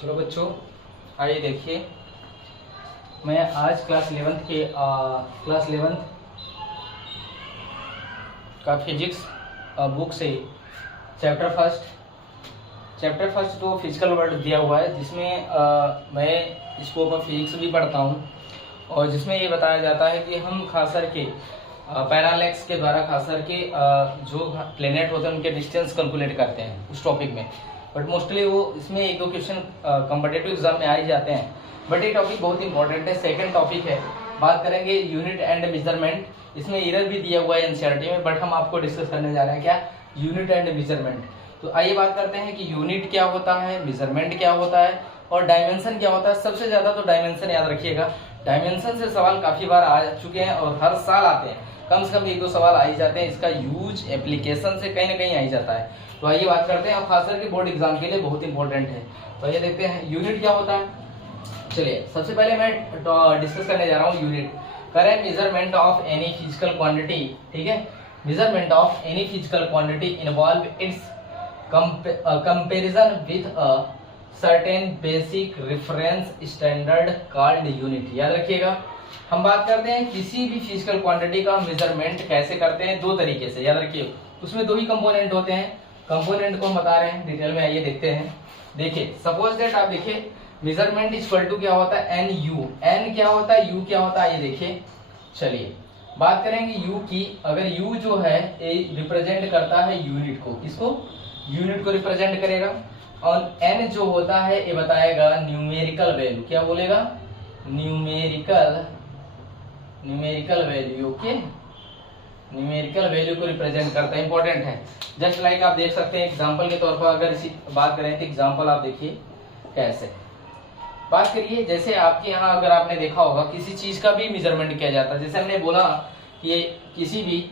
चलो बच्चों, आइए देखिए, मैं आज क्लास 11th का फिजिक्स बुक से चैप्टर फर्स्ट तो फिजिकल वर्ल्ड दिया हुआ है, जिसमें मैं स्कोप ऑफ फिजिक्स भी पढ़ता हूँ और जिसमें ये बताया जाता है कि हम खास करके पैरालैक्स के द्वारा खास करके जो प्लेनेट होते हैं उनके डिस्टेंस कैलकुलेट करते हैं उस टॉपिक में। बट मोस्टली वो इसमें एक दो क्वेश्चन कॉम्पिटिटिव एग्जाम में आ ही जाते हैं, बट ये टॉपिक बहुत इंपॉर्टेंट है। सेकंड टॉपिक है, बात करेंगे यूनिट एंड मेजरमेंट। इसमें एरर भी दिया हुआ है एनसीईआरटी में, बट हम आपको डिस्कस करने जा रहे हैं क्या, यूनिट एंड मेजरमेंट। तो आइए बात करते हैं कि यूनिट क्या होता है, मेजरमेंट क्या होता है और डायमेंशन क्या होता है। सबसे ज्यादा तो डायमेंशन याद रखिएगा, डायमेंशन से सवाल काफी बार आ चुके हैं और हर साल आते हैं, कम से कम एक दो सवाल आ ही जाते हैं। इसका यूज एप्लीकेशन से कहीं ना कहीं आ ही जाता है। तो आइए बात करते हैं, और खास करके बोर्ड एग्जाम के लिए बहुत इंपॉर्टेंट है। तो आइए देखते हैं यूनिट क्या होता है। चलिए, सबसे पहले मैं डिस्कस करने जा रहा हूँ यूनिट। करें measurement of any physical quantity, ठीक है। Measurement of any physical quantity involve it's comparison with a certain basic reference standard called unit. याद रखिएगा, हम बात करते हैं किसी भी फिजिकल क्वांटिटी का मेजरमेंट कैसे करते हैं, दो तरीके से। याद रखिए, उसमें दो ही कंपोनेंट होते हैं। कंपोनेंट को हम बता रहे हैं डिटेल में, आइए देखते हैं। देखिए, सपोज दैट आप देखिए मेजरमेंट इक्वल टू क्या होता है, एन यू। एन क्या होता है, यू क्या होता है, आइए देखिए। चलिए बात करेंगे यू की। अगर यू जो है रिप्रेजेंट करता है यूनिट को, किसको, यूनिट को रिप्रेजेंट करेगा। और एन जो होता है ये बताएगा न्यूमेरिकल वैल्यू। क्या बोलेगा, numerical value. Okay, numerical value को रिप्रेजेंट करता है, इंपॉर्टेंट है। जस्ट लाइक आप देख सकते हैं एग्जांपल के तौर पर, अगर इसी बात करें तो एग्जांपल आप देखिए कैसे बात करिए। जैसे आपके यहाँ अगर आपने देखा होगा किसी चीज का भी मेजरमेंट किया जाता है, जैसे हमने बोला कि किसी भी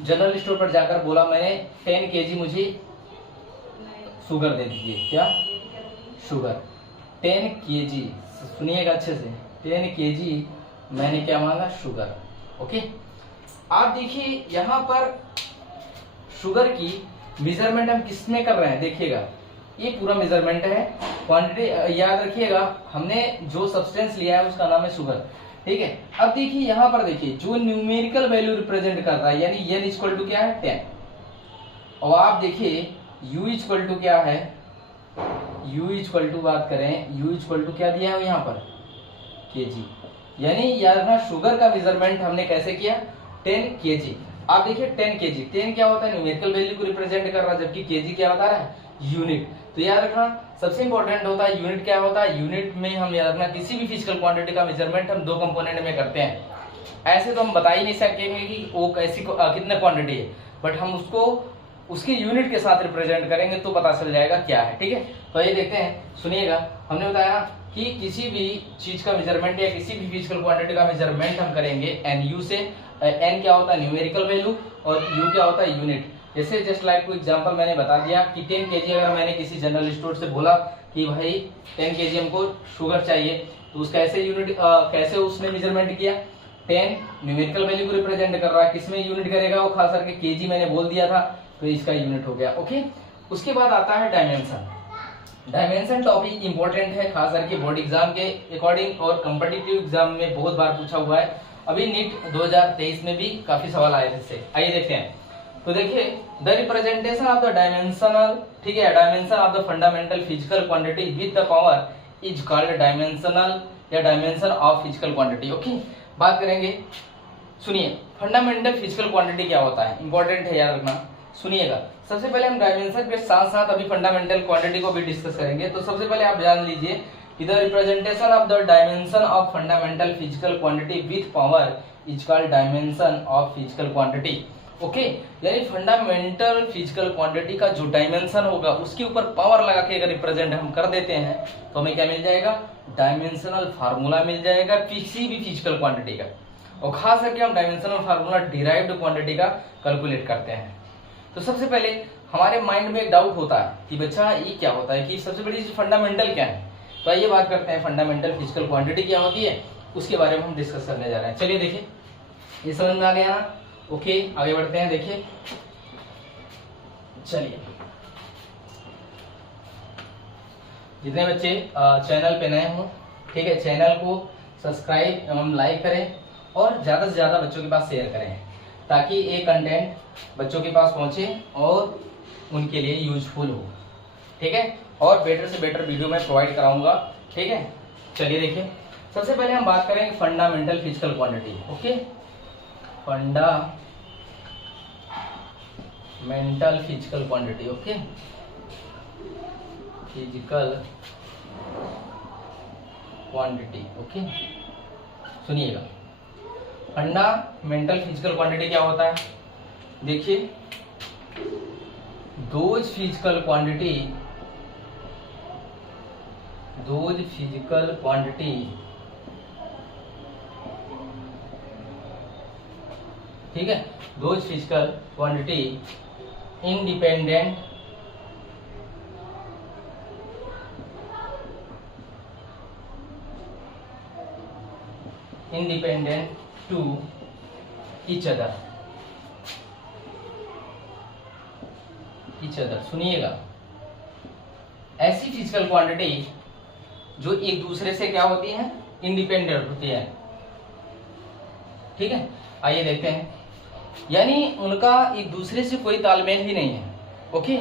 जनरल स्टोर पर जाकर बोला मैंने 10 kg मुझे शुगर दे दीजिए। क्या, शुगर 10 kg, सुनिएगा अच्छे से, 10 kg मैंने क्या मांगा, शुगर। ओके, आप देखिए यहाँ पर शुगर की मेजरमेंट हम किस में कर रहे हैं, देखिएगा ये पूरा मेजरमेंट है। क्वांटिटी याद रखिएगा, हमने जो सब्सटेंस लिया है उसका नाम है शुगर, ठीक है। अब देखिए यहाँ पर देखिए जो न्यूमेरिकल वैल्यू रिप्रेजेंट कर रहा है, यानी एन इक्वल टू क्या है, 10। और आप देखिए u इक्वल टू क्या है, u इक्वल टू बात करें, u इक्वल टू क्या दिया है यहाँ पर, kg। यानी यहाँ शुगर का मेजरमेंट हमने कैसे किया, 10 kg। आप देखिए 10 kg, 10 क्या होता है, न्यूमेरिकल वैल्यू को रिप्रेजेंट कर रहा है, जबकि kg क्या बता रहा है, यूनिट। तो याद रखना सबसे इंपॉर्टेंट होता है यूनिट। क्या होता है, यूनिट में हम याद रखना किसी भी फिजिकल क्वांटिटी का मेजरमेंट हम दो कंपोनेंट में करते हैं। ऐसे तो हम बता ही नहीं सकेंगे कि वो कैसी कितने क्वांटिटी है, बट हम उसको उसके यूनिट के साथ रिप्रेजेंट करेंगे तो पता चल जाएगा क्या है, ठीक है। तो ये देखते हैं, सुनिएगा। हमने बताया कि किसी भी चीज का मेजरमेंट या किसी भी फिजिकल क्वांटिटी का मेजरमेंट हम करेंगे एन यू से। एन क्या होता है, न्यूमेरिकल वैल्यू, और यू क्या होता है, यूनिट। जैसे जस्ट लाइक कोई एग्जांपल मैंने बता दिया कि 10 kg अगर मैंने किसी जनरल स्टोर से बोला कि भाई 10 kg हमको शुगर चाहिए, तो उसका ऐसे यूनिट कैसे उसने मेजरमेंट किया, 10 न्यूमेरिकल वैल्यू को रिप्रेजेंट कर रहा है, किसमें यूनिट करेगा वो, खास करके केजी मैंने बोल दिया था, तो इसका यूनिट हो गया। ओके, उसके बाद आता है डायमेंशन। डायमेंशन टॉपिक इंपॉर्टेंट है, खास करके बोर्ड एग्जाम के अकॉर्डिंग और कॉम्पिटिटिव एग्जाम में बहुत बार पूछा हुआ है। अभी नीट 2023 में भी काफी सवाल आए थे इससे। आइए देखते हैं। तो देखिए, the representation of the dimensional, ठीक है, dimension of the fundamental physical quantity with the power is called dimensional या dimension of physical quantity. Okay, बात करेंगे, सुनिए फंडामेंटल फिजिकल क्वांटिटी क्या होता है, इंपॉर्टेंट है, याद रखना। सुनिएगा, सबसे पहले हम डायमेंशन के साथ साथ अभी फंडामेंटल क्वांटिटी को भी डिस्कस करेंगे। तो सबसे पहले आप जान लीजिए कि the representation of the dimension of fundamental physical quantity with power is called dimension of physical quantity. Okay, यानी फंडामेंटल फिजिकल क्वांटिटी का जो डायमेंशन होगा उसके ऊपर पावर लगा के अगर रिप्रेजेंट हम कर देते हैं तो हमें क्या मिल जाएगा, डायमेंशनल फार्मूला मिल जाएगा किसी भी फिजिकल क्वांटिटी का। और खास करके हम डायमेंशनल फार्मूला डिराइव्ड क्वांटिटी का कैलकुलेट करते हैं। तो सबसे पहले हमारे माइंड में एक डाउट होता है कि बच्चा ये क्या होता है, कि सबसे बड़ी चीज फंडामेंटल क्या है। तो आइए बात करते हैं फंडामेंटल फिजिकल क्वांटिटी क्या होती है, उसके बारे में हम डिस्कस करने जा रहे हैं। चलिए देखिए, ये समझ में आ गया ना। ओके, आगे बढ़ते हैं। देखिए, चलिए जितने बच्चे चैनल पे नए हों, ठीक है, चैनल को सब्सक्राइब एवं लाइक करें और ज़्यादा से ज़्यादा बच्चों के पास शेयर करें, ताकि ये कंटेंट बच्चों के पास पहुंचे और उनके लिए यूजफुल हो, ठीक है। और बेटर से बेटर वीडियो मैं प्रोवाइड कराऊंगा, ठीक है। चलिए देखिए, सबसे पहले हम बात करेंगे fundamental physical quantity. Okay, fundamental physical quantity. Okay, physical quantity. Okay, सुनिएगा, फंडामेंटल फिजिकल क्वांटिटी क्या होता है। देखिए, दोज फिजिकल क्वांटिटी ठीक है, those physical quantity independent to each other. सुनिएगा, ऐसी फिजिकल क्वांटिटी जो एक दूसरे से क्या होती है, इंडिपेंडेंट होती है, ठीक है। आइए देखते हैं, यानी उनका एक दूसरे से कोई तालमेल ही नहीं है। ओके,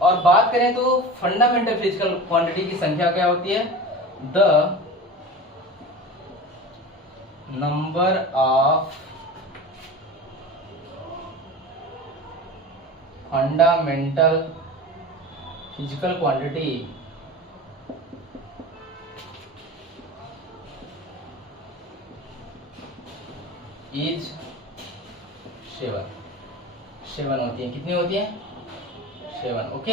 और बात करें तो फंडामेंटल फिजिकल क्वांटिटी की संख्या क्या होती है, the number of fundamental physical quantity is 7 होती है। कितनी होती है, 7। ओके,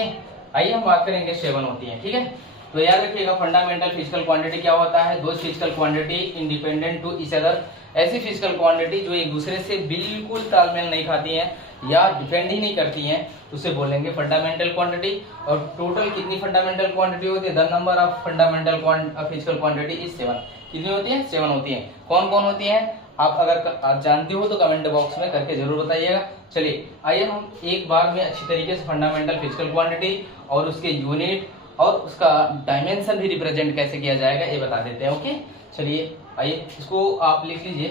आइए हम बात करेंगे 7 होती है, ठीक है। तो याद रखिएगा, फंडामेंटल फिजिकल क्वांटिटी क्या होता है, दो physical quantity independent to each other, ऐसी फिजिकल क्वांटिटी जो एक दूसरे से बिल्कुल तालमेल नहीं खाती हैं या डिपेंड ही नहीं करती हैं, उसे बोलेंगे फंडामेंटल क्वांटिटी। और टोटल कितनी फंडामेंटल क्वांटिटी होती है, the number of fundamental physical quantity is 7। कितनी होती है, 7 होती है। कौन कौन होती है, आप अगर आप जानते हो तो कमेंट बॉक्स में करके जरूर बताइएगा। चलिए, आइए हम एक बार में अच्छी तरीके से फंडामेंटल फिजिकल क्वांटिटी और उसके यूनिट और उसका डायमेंशन भी रिप्रेजेंट कैसे किया जाएगा ये बता देते हैं। ओके, चलिए आइए, इसको आप लिख लीजिए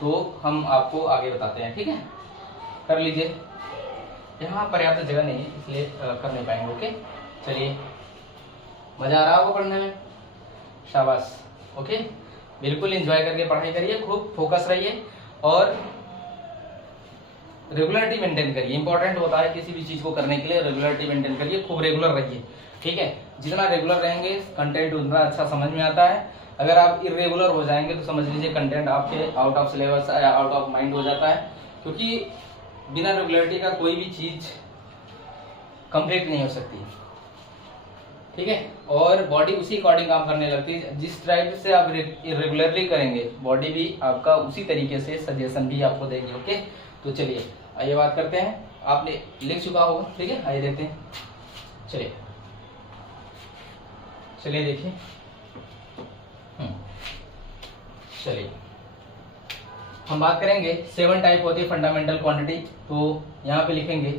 तो हम आपको आगे बताते हैं, ठीक है। कर लीजिए, यहाँ पर्याप्त जगह नहीं है इसलिए कर नहीं पाएंगे। ओके, चलिए, मजा आ रहा होगा पढ़ने में, शाबाश। ओके, बिल्कुल एंजॉय करके पढ़ाई करिए, खूब फोकस रहिए और रेगुलरिटी मेंटेन करिए। इंपॉर्टेंट होता है किसी भी चीज को करने के लिए, रेगुलरिटी मेंटेन करिए, खूब रेगुलर रहिए, ठीक है। जितना रेगुलर रहेंगे कंटेंट उतना अच्छा समझ में आता है। अगर आप इरेगुलर हो जाएंगे तो समझ लीजिए कंटेंट आपके आउट ऑफ सिलेबस या आउट ऑफ माइंड हो जाता है, क्योंकि बिना रेगुलरिटी का कोई भी चीज कंप्लीट नहीं हो सकती, ठीक है। और बॉडी उसी अकॉर्डिंग काम करने लगती है, जिस टाइप से आप रेगुलरली करेंगे बॉडी भी आपका उसी तरीके से सजेशन भी आपको देगी। ओके, तो चलिए आइए बात करते हैं, आपने लिख चुका होगा, ठीक है। आइए देखते हैं, चलिए देखिए, चलिए हम बात करेंगे 7 टाइप होती है फंडामेंटल क्वांटिटी। तो यहाँ पे लिखेंगे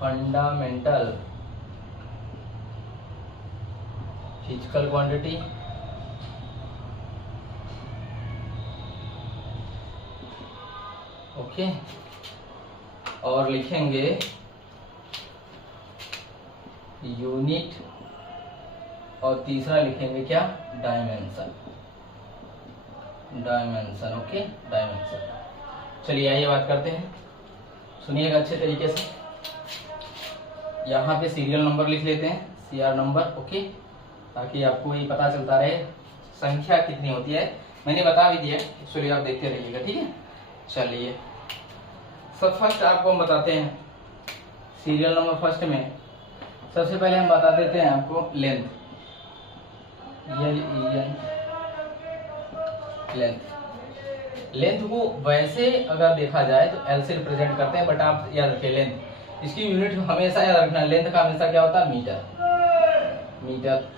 फंडामेंटल फिजिकल क्वांटिटी, ओके, और लिखेंगे यूनिट और तीसरा लिखेंगे क्या, डायमेंशन। Okay, dimension. चलिए आइए बात करते हैं, सुनिएगा अच्छे तरीके से। यहाँ पे सीरियल नंबर लिख लेते हैं, सीआर नंबर, ओके, ताकि आपको ये पता चलता रहे संख्या कितनी होती है। मैंने बता भी दिया, एक्चुअली आप देखते रहिएगा, ठीक है। चलिए, सब फर्स्ट आपको हम बताते हैं सीरियल नंबर फर्स्ट में। सबसे पहले हम बता देते हैं आपको लेंथ, लेंथ को वैसे अगर देखा जाए तो एल से रिप्रेजेंट करते हैं, बट आप याद रखिए लेंथ, इसकी यूनिट हमेशा याद रखना, लेंथ का हमेशा क्या होता है, मीटर।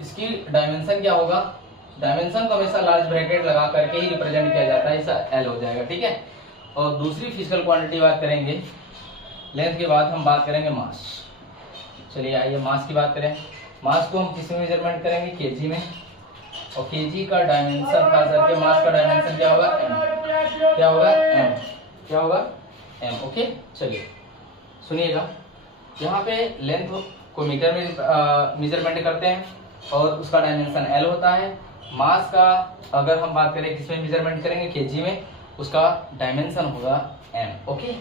इसकी डायमेंशन क्या होगा, डायमेंशन को हमेशा लार्ज ब्रैकेट लगा करके ही रिप्रेजेंट किया जाता है, इसका एल हो जाएगा, ठीक है। और दूसरी फिजिकल क्वांटिटी बात करेंगे लेंथ के बाद, हम बात करेंगे मास। चलिए आइए मास की बात करें। मास को हम किस में मेजरमेंट करेंगे? केजी में। और केजी का डायमेंशन खास करके मास का डायमेंशन क्या होगा? एम। क्या होगा? एम। क्या होगा? एम। ओके, चलिए सुनिएगा। यहाँ पे लेंथ को मीटर में मेजरमेंट करते हैं और उसका डायमेंशन एल होता है। मास का अगर हम बात करें किसमें मेजरमेंट करेंगे? केजी में, उसका डायमेंशन होगा एम। ओके,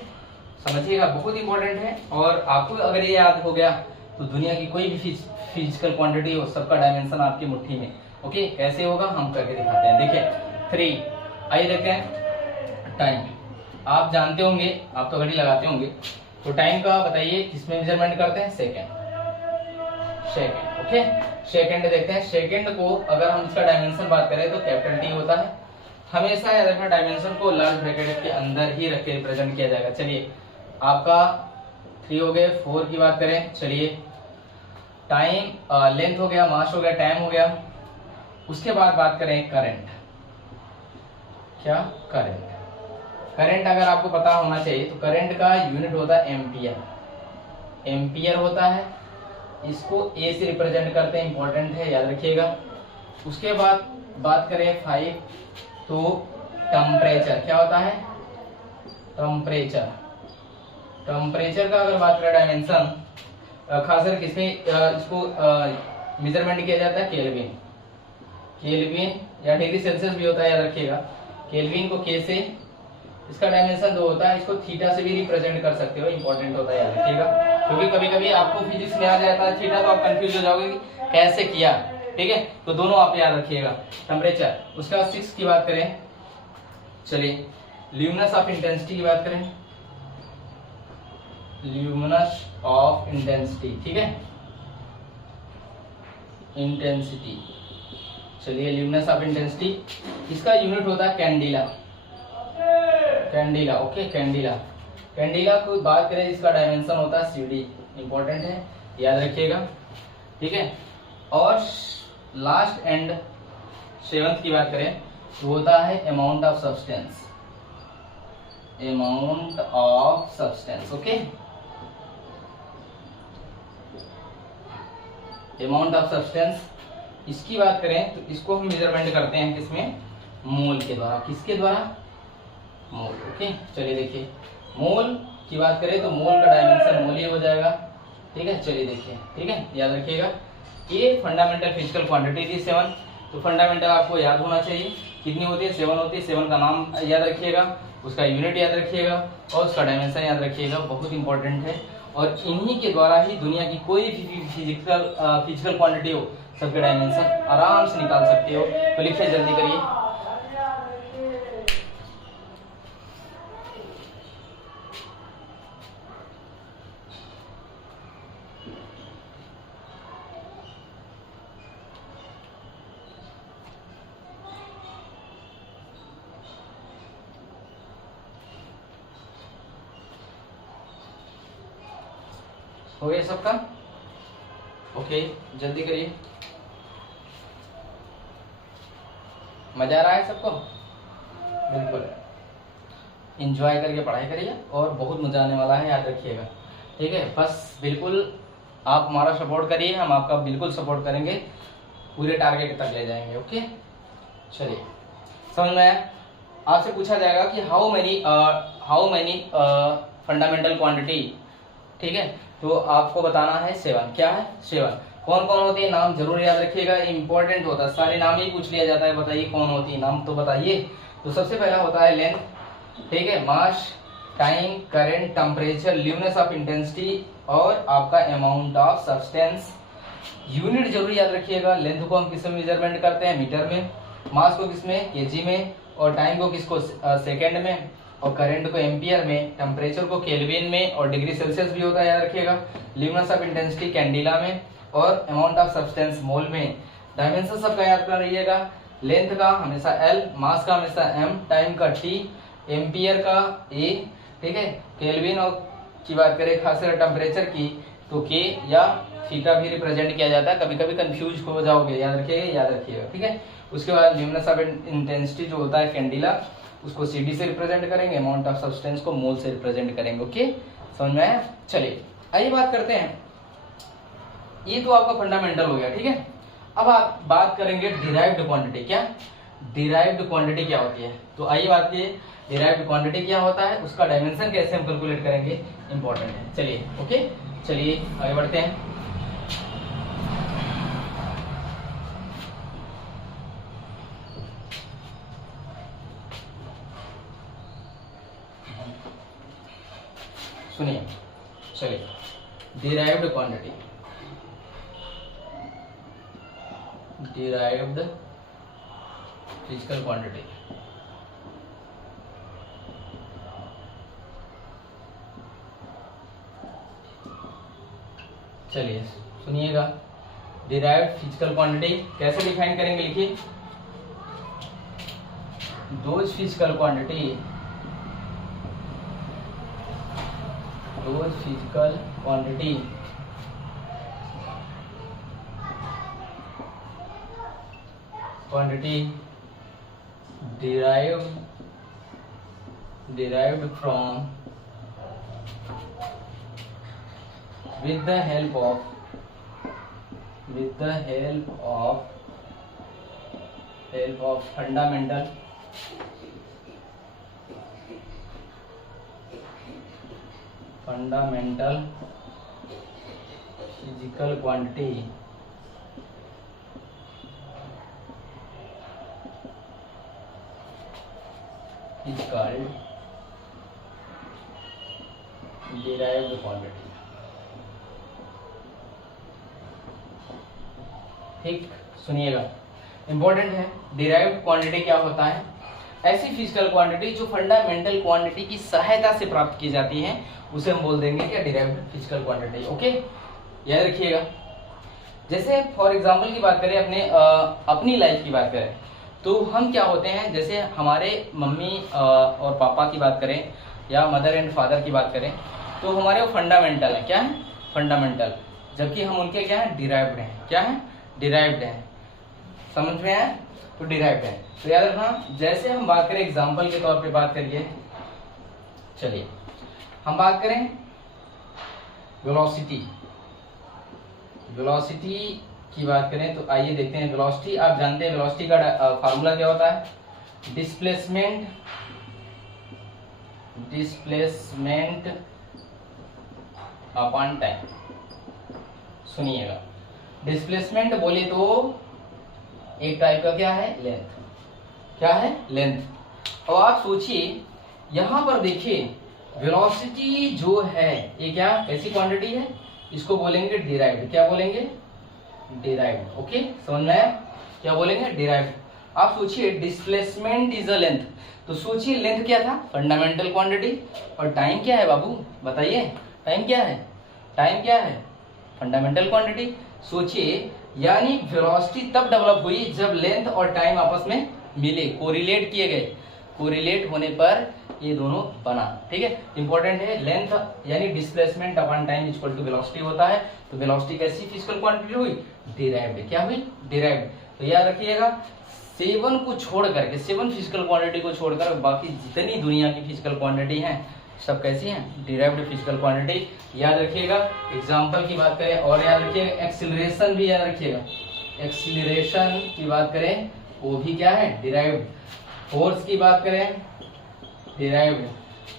समझिएगा, बहुत इंपॉर्टेंट है। और आपको अगर ये याद हो गया तो दुनिया की कोई भी फिजिकल क्वांटिटी हो, सबका डायमेंशन आपकी मुट्ठी में। ओके, कैसे होगा हम करके दिखाते हैं। देखिए 3, आइए देखते हैं। टाइम आप जानते होंगे, आप तो घड़ी लगाते होंगे, तो टाइम का बताइए किसमें मेजरमेंट करते हैं? सेकेंड। ओके, सेकेंड देखते हैं। सेकेंड को अगर हम इसका डायमेंशन बात करें तो कैपिटल टी होता है। हमेशा याद रखना डायमेंशन को लार्ज ब्रैकेट के अंदर ही रख के रिप्रेजेंट किया जाएगा। चलिए आपका 3 हो गए। 4 की बात करें, चलिए टाइम लेंथ हो गया, मास हो गया, टाइम हो गया। उसके बाद बात करें करंट। क्या? करंट। करंट अगर आपको पता होना चाहिए तो करंट का यूनिट होता है एम्पियर। एम्पियर होता है, इसको ए से रिप्रेजेंट करते हैं, इंपॉर्टेंट है, याद रखिएगा। उसके बाद बात करें 5 तो टेम्परेचर। क्या होता है? टेम्परेचर। टेम्परेचर का अगर बात करें डायमेंशन खासकर किसमें इसको मेजरमेंट किया जाता है? केल्विन। केल्विन या डिग्री सेल्सियस भी होता है, याद रखिएगा। केल्विन को के से, इसका डायमेंशन 2 होता है, इसको थीटा से भी रिप्रेजेंट कर सकते हो, इंपॉर्टेंट होता है, याद रखिएगा। क्योंकि कभी कभी आपको फिजिक्स में आ जाता है थीटा तो आप कंफ्यूज हो जाओगे कि कैसे किया। ठीक है, तो दोनों आप याद रखिएगा। टेम्परेचर। उसके बाद 6 की बात करें, चलिए ल्यूमिनस ऑफ इंटेंसिटी की बात करें। ल्यूमिनस ऑफ इंटेंसिटी, ठीक है, इंटेंसिटी। चलिए ल्यूमिनस ऑफ इंटेंसिटी, इसका यूनिट होता है कैंडिला। कैंडिला, ओके, कैंडिला। कैंडिला को बात करें, इसका डायमेंशन होता है सीडी, इंपॉर्टेंट है, याद रखिएगा। ठीक है, और लास्ट एंड 7th की बात करें तो होता है amount of substance. Amount of substance, okay, amount of substance. इसकी बात करें तो इसको हम मेजरमेंट करते हैं किसमें? मोल के द्वारा। किसके द्वारा? मोल। ओके, चलिए देखिए मोल की बात करें तो मोल का डायमेंशन मोल ही हो जाएगा। ठीक है, चलिए देखिए, ठीक है, याद रखिएगा। ये फंडामेंटल फिजिकल क्वांटिटी थी 7, तो फंडामेंटल आपको याद होना चाहिए कितनी होती है? 7 होती है। 7 का नाम याद रखिएगा, उसका यूनिट याद रखिएगा और उसका डायमेंशन याद रखिएगा, बहुत इंपॉर्टेंट है। और इन्हीं के द्वारा ही दुनिया की कोई भी फिजिकल क्वांटिटी हो, सबके डायमेंशन आराम से निकाल सकते हो। तो लिखिए, जल्दी करिए। हो गया सबका? ओके, जल्दी करिए। मजा आ रहा है सबको? बिल्कुल, एंजॉय करके पढ़ाई करिए और बहुत मजा आने वाला है, याद रखिएगा। ठीक है, बस बिल्कुल आप हमारा सपोर्ट करिए, हम आपका बिल्कुल सपोर्ट करेंगे, पूरे टारगेट तक ले जाएंगे। ओके, चलिए समझ में आया? आपसे पूछा जाएगा कि हाउ मेनी फंडामेंटल क्वांटिटी। ठीक है, तो आपको बताना है 7। क्या है? 7। कौन कौन होती है? नाम जरूर याद रखिएगा, इंपॉर्टेंट होता है, सारे नाम ही पूछ लिया जाता है। बताइए कौन होती है, नाम तो बताइए। तो सबसे पहला होता है लेंथ, ठीक है, mass, time, current, temperature, luminous of intensity और आपका अमाउंट ऑफ सब्सटेंस। यूनिट जरूर याद रखिएगा। लेंथ को हम किस में मेजरमेंट करते हैं? मीटर में। मास को किसमें? केजी में। और टाइम को किसको? सेकेंड में। और करंट को एम्पियर में। टेम्परेचर को केल्विन में और डिग्री सेल्सियस भी होता है, याद रखिएगा। ल्यूमिनस ऑफ इंटेंसिटी कैंडिला में और अमाउंट ऑफ सब्सटेंस मोल में। डायमेंशन सबका याद कर रहिएगा। लेंथ का हमेशा एल, मास का हमेशा एम, टाइम का टी, एम्पियर का ए, ठीक है। केल्विन और की बात करें खासकर टेम्परेचर की तो के या थीटा भी रिप्रेजेंट किया जाता है, कभी कभी कंफ्यूज हो जाओगे, याद रखिएगा, ठीक है। उसके बाद ल्यूमिनस ऑफ इंटेंसिटी जो होता है कैंडिला, उसको सीडी से रिप्रेजेंट करेंगे, अमाउंट ऑफ सब्सटेंस को मोल से रिप्रेजेंट करेंगे। ओके, समझ में आया? चलिए आइए बात करते हैं ये तो आपका फंडामेंटल हो गया, ठीक है। अब आप बात करेंगे डिराइव्ड क्वांटिटी। क्या डिराइव्ड क्वांटिटी क्या होती है? तो आइए बात की डिराइव्ड क्वांटिटी क्या होता है, उसका डायमेंशन कैसे हम कैलकुलेट करेंगे, इंपॉर्टेंट है। चलिए ओके, चलिए आगे बढ़ते हैं। सुनिए, चलिए derived quantity, derived physical quantity. चलिए सुनिएगा, डिराइव्ड फिजिकल क्वांटिटी कैसे डिफाइन करेंगे, लिखिए those physical quantity, those physical quantity derived from with the help of fundamental physical quantity is called derived quantity। ठीक, सुनिएगा, इंपॉर्टेंट है। डिराइव्ड क्वांटिटी क्या होता है? ऐसी फिजिकल क्वांटिटी जो फंडामेंटल क्वांटिटी की सहायता से प्राप्त की जाती है, उसे हम बोल देंगे क्या, डिराइव्ड फिजिकल क्वांटिटी। ओके, याद रखिएगा। जैसे फॉर एग्जांपल की बात करें, अपनी लाइफ की बात करें, तो हम क्या होते हैं, जैसे हमारे मम्मी और पापा की बात करें या मदर एंड फादर की बात करें, तो हमारे वो फंडामेंटल है। क्या है? फंडामेंटल। जबकि हम उनके क्या है, डिराइव्ड हैं। क्या है? डिराइव्ड हैं। समझ में आया? तो डिराइव्ड है। तो याद रखना, जैसे हम बात करें एग्जांपल के तौर पे बात करिए, चलिए हम बात करें वेलोसिटी, वेलोसिटी की बात करें तो आइए देखते हैं। वेलोसिटी आप जानते हैं, वेलोसिटी का फार्मूला क्या होता है, डिस्प्लेसमेंट अपॉन टाइम। सुनिएगा, डिस्प्लेसमेंट बोले तो एक टाइप का क्या है, लेंथ। क्या है? लेंथ। अब आप सोचिए, यहां पर देखिए वेलोसिटी जो है ये क्या, कैसी क्वांटिटी है, इसको बोलेंगे डिराइव्ड। क्या बोलेंगे? डिराइव्ड। ओके, समझ में आया? क्या बोलेंगे? डिराइव्ड। आप सोचिए डिस्प्लेसमेंट इज अ लेंथ, तो सोचिए लेंथ क्या था, फंडामेंटल क्वांटिटी, और टाइम क्या है बाबू, बताइए टाइम क्या है? टाइम क्या है? Fundamental quantity. सोचिए, यानी वेलोसिटी तब डेवलप हुई जब लेंथ और टाइम आपस में मिले, कोरिलेट किए गए। कोरिलेट होने पर ये दोनों बना। ठीक है, इंपॉर्टेंट है। लेंथ यानी displacement upon time equal to velocity होता है। तो वेलोसिटी कैसी फिजिकल क्वांटिटी हुई? डिराइव्ड। क्या हुई? डिराइव्ड। तो याद रखिएगा, 7 को छोड़ करके, 7 फिजिकल क्वांटिटी को छोड़कर बाकी जितनी दुनिया की फिजिकल क्वांटिटी हैं सब कैसी हैं? Derived physical quantity. याद रखिएगा, एग्जांपल की बात करें और याद रखिएगा, एक्सीलरेशन भी याद रखिएगा, एक्सीलरेशन की बात करें वो भी क्या है? डिराइव्ड। फोर्स की बात करें डिराइव्ड,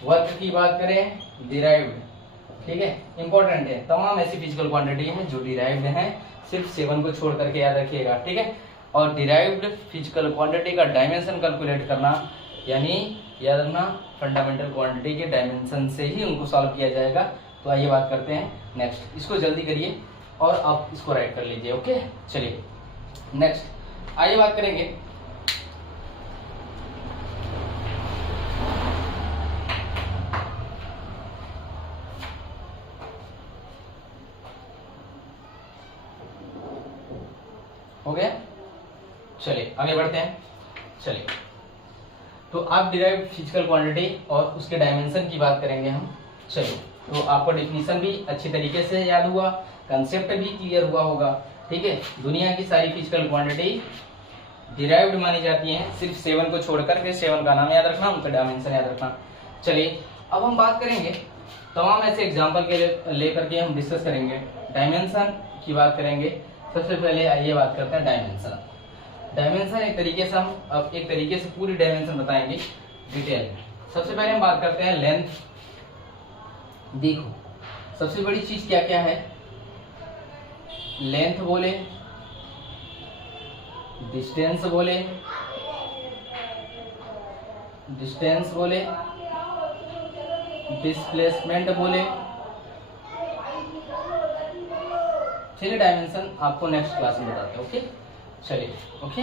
वर्क की बात करें डिराइव्ड। ठीक है, इंपॉर्टेंट है। तमाम ऐसी फिजिकल क्वांटिटी हैं जो डिराइव्ड हैं, सिर्फ 7 को छोड़ करके याद रखिएगा। ठीक है, और डिराइव्ड फिजिकल क्वांटिटी का डायमेंशन कैलकुलेट करना, यानी याद रखना फंडामेंटल क्वांटिटी के डायमेंशन से ही उनको सॉल्व किया जाएगा। तो आइए बात करते हैं नेक्स्ट। इसको जल्दी करिए और आप इसको राइट कर लीजिए। ओके, चलिए नेक्स्ट आइए बात करेंगे हो गया। चलिए आगे बढ़ते हैं। चलिए, तो आप डिराइव्ड फिजिकल क्वांटिटी और उसके डायमेंशन की बात करेंगे हम। चलिए, तो आपको डिफिनीशन भी अच्छी तरीके से याद हुआ, कंसेप्ट भी क्लियर हुआ होगा। ठीक है, दुनिया की सारी फिजिकल क्वांटिटी डिराइव्ड मानी जाती हैं, सिर्फ 7 को छोड़कर के। 7 का नाम याद रखना, उनका डायमेंशन याद रखना। चलिए, अब हम बात करेंगे तमाम ऐसे एग्जाम्पल के लेकर के हम डिस्कस करेंगे। डायमेंशन की बात करेंगे। सबसे पहले आइए बात करते हैं डायमेंशन। डायमेंशन एक तरीके से हम अब एक तरीके से पूरी डायमेंशन बताएंगे डिटेल में। सबसे पहले हम बात करते हैं लेंथ। देखो सबसे बड़ी चीज क्या क्या है, लेंथ बोले, डिस्टेंस बोले, डिस्प्लेसमेंट बोले। चलिए डायमेंशन आपको नेक्स्ट क्लास में बताते हैं। ओके चलिए ओके।